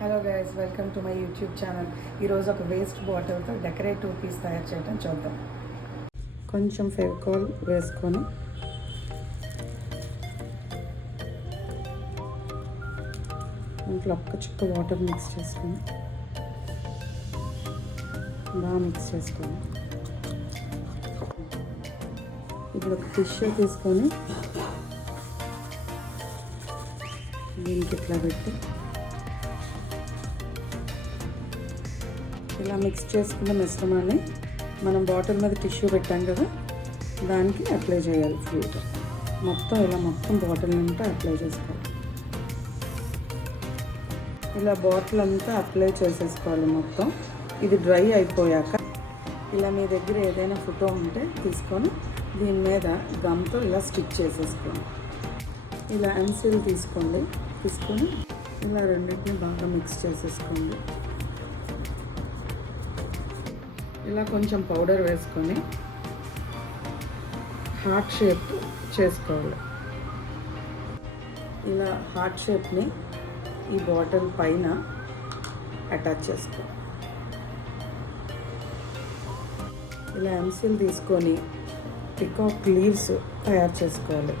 Hello guys, welcome to my YouTube channel. ఈరోజు ఒక waste బాటిల్తో decorative piece తయారు చేయడం చూద్దాం. కొంచెం ఫెవికాల్ వేసుకొని ఇంట్లో ఒక్క చుక్క వాటర్ మిక్స్ చేసుకొని బాగా మిక్స్ చేసుకొని ఇప్పుడు ఒక టిష్యూ తీసుకొని దీనికి ఇట్లా పెట్టి ఇలా మిక్స్ చేసుకున్న మిశ్రమాన్ని మనం బాటిల్ మీద టిష్యూ పెట్టాం కదా, దానికి అప్లై చేయాలి. ఫ్లూట్ మొత్తం బాటిల్ అంతా అప్లై చేసుకోవాలి. ఇలా బాటిల్ అంతా అప్లై చేసేసుకోవాలి మొత్తం. ఇది డ్రై అయిపోయాక ఇలా మీ దగ్గర ఏదైనా ఫోటో ఉంటే తీసుకొని దీని మీద గమ్తో ఇలా స్టిచ్ చేసేసుకోండి. ఇలా ఎంసీల్ తీసుకొని ఇలా రెండింటిని బాగా మిక్స్ చేసేసుకోండి. ఇలా కొంచెం పౌడర్ వేసుకొని హార్ట్ షేప్ చేసుకోవాలి. ఇలా హార్ట్ షేప్ని ఈ బాటిల్ పైన అటాచ్ చేసుకోవాలి. ఇలా ఎంసీల్ తీసుకొని పికాక్ లీవ్స్ తయారు చేసుకోవాలి.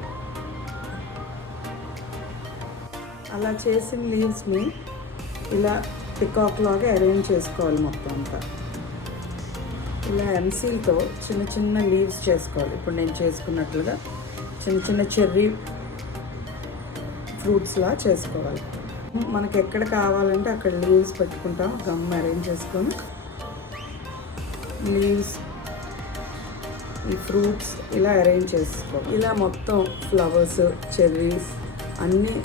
అలా చేసిన లీవ్స్ని ఇలా పికాక్ లాగా అరేంజ్ చేసుకోవాలి మొత్తం అంతా. ఇలా ఎంసీల్తో చిన్న చిన్న లీవ్స్ చేసుకోవాలి. ఇప్పుడు నేను చేసుకున్నట్లుగా చిన్న చెర్రీ ఫ్రూట్స్లా చేసుకోవాలి. మనకి ఎక్కడ కావాలంటే అక్కడ లీవ్స్ పెట్టుకుంటాం. గమ్ అరేంజ్ చేసుకొని లీవ్స్, ఈ ఫ్రూట్స్ ఇలా అరేంజ్ చేసుకోవాలి. ఇలా మొత్తం ఫ్లవర్స్, చెర్రీస్ అన్నీ,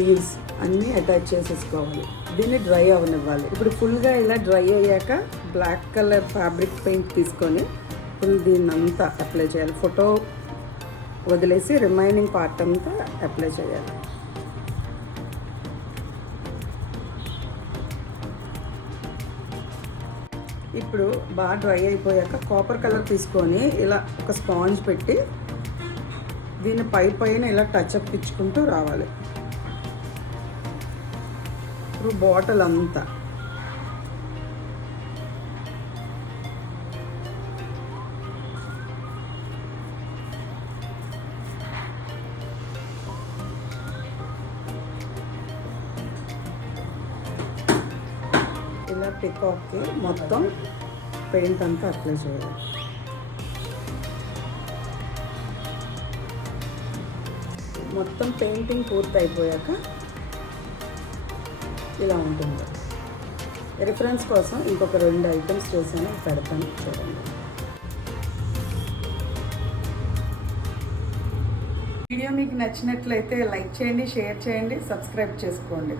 లీవ్స్ అన్నీ అటాచ్ చేసేసుకోవాలి. దీన్ని డ్రై అవనివ్వాలి. ఇప్పుడు ఫుల్గా ఇలా డ్రై అయ్యాక బ్లాక్ కలర్ ఫ్యాబ్రిక్ పెయింట్ తీసుకొని దీన్ని అంతా అప్లై చేయాలి. ఫోటో వదిలేసి రిమైనింగ్ పార్ట్ అంతా అప్లై చేయాలి. ఇప్పుడు బాగా డ్రై అయిపోయాక కాపర్ కలర్ తీసుకొని ఇలా ఒక స్పాంజ్ పెట్టి దీన్ని పైన ఇలా టచ్అప్ ఇచ్చుకుంటూ రావాలి. ఇప్పుడు బాటిల్ అంతా ఇలా పికాక్కి మొత్తం పెయింట్ అంతా అప్లై చేయాలి. మొత్తం పెయింటింగ్ పూర్తి అయిపోయాక ఇలా ఉంటుంది. రిఫరెన్స్ కోసం ఇంకొక 2 ఐటమ్స్ చేసాను, పెడతాను చూడండి. వీడియో మీకు నచ్చినట్లయితే లైక్ చేయండి, షేర్ చేయండి, సబ్స్క్రైబ్ చేసుకోండి.